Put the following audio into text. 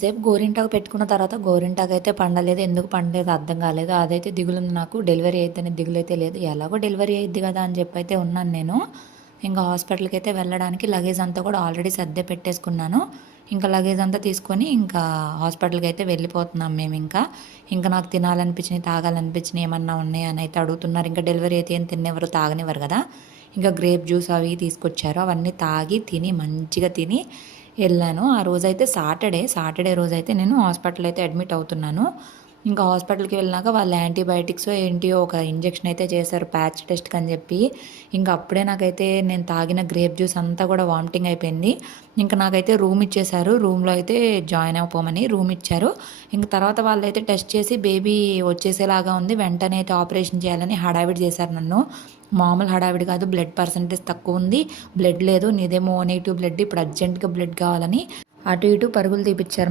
సేపు గోరింటాకు పెట్టుకున్న తర్వాత గోరింటాకు అయితే పండలేదు. ఎందుకు పండలేదు? అర్థం కాలేదు. అదైతే దిగులుంది నాకు. డెలివరీ అయితేనే దిగులు అయితే లేదు. ఎలాగో డెలివరీ అయ్యిద్ది కదా అని చెప్పి అయితే ఉన్నాను నేను. ఇంకా హాస్పిటల్కి అయితే వెళ్ళడానికి లగేజ్ అంతా కూడా ఆల్రెడీ సర్దే పెట్టేసుకున్నాను. ఇంకా లగేజ్ అంతా తీసుకొని ఇంకా హాస్పిటల్కి అయితే వెళ్ళిపోతున్నాం మేము ఇంకా. ఇంకా నాకు తినాలనిపించినాయి తాగాలనిపించినాయి ఏమన్నా ఉన్నాయా అని అయితే అడుగుతున్నారు. ఇంకా డెలివరీ అయితే ఏం తినేవారు తాగనివ్వరు కదా. ఇంకా గ్రేప్ జ్యూస్ అవి తీసుకొచ్చారు. అవన్నీ తాగి తిని మంచిగా తిని వెళ్ళాను. ఆ రోజైతే సాటర్డే. సాటర్డే రోజైతే నేను హాస్పిటల్ అయితే అడ్మిట్ అవుతున్నాను. ఇంకా హాస్పిటల్కి వెళ్ళినాక వాళ్ళు యాంటీబయాటిక్స్ ఏంటియో ఒక ఇంజెక్షన్ అయితే చేశారు ప్యాచ్ టెస్ట్కి అని చెప్పి. ఇంకా అప్పుడే నాకైతే నేను తాగిన గ్రేప్ జ్యూస్ అంతా కూడా వామిటింగ్ అయిపోయింది. ఇంకా నాకైతే రూమ్ ఇచ్చేశారు. రూమ్లో అయితే జాయిన్ అయిపోమని రూమ్ ఇచ్చారు. ఇంకా తర్వాత వాళ్ళు అయితే టెస్ట్ చేసి బేబీ వచ్చేసేలాగా ఉంది. వెంటనే అయితే ఆపరేషన్ చేయాలని హడావిడి చేశారు నన్ను. మామూలు హడావిడి కాదు బ్లడ్ పర్సంటేజ్ తక్కువ ఉంది. బ్లడ్ లేదు నీదేమో నెగిటివ్ బ్లడ్ ఇప్పుడు అర్జెంట్గా బ్లడ్ కావాలని అటు ఇటు పరుగులు తీపిచ్చారు మా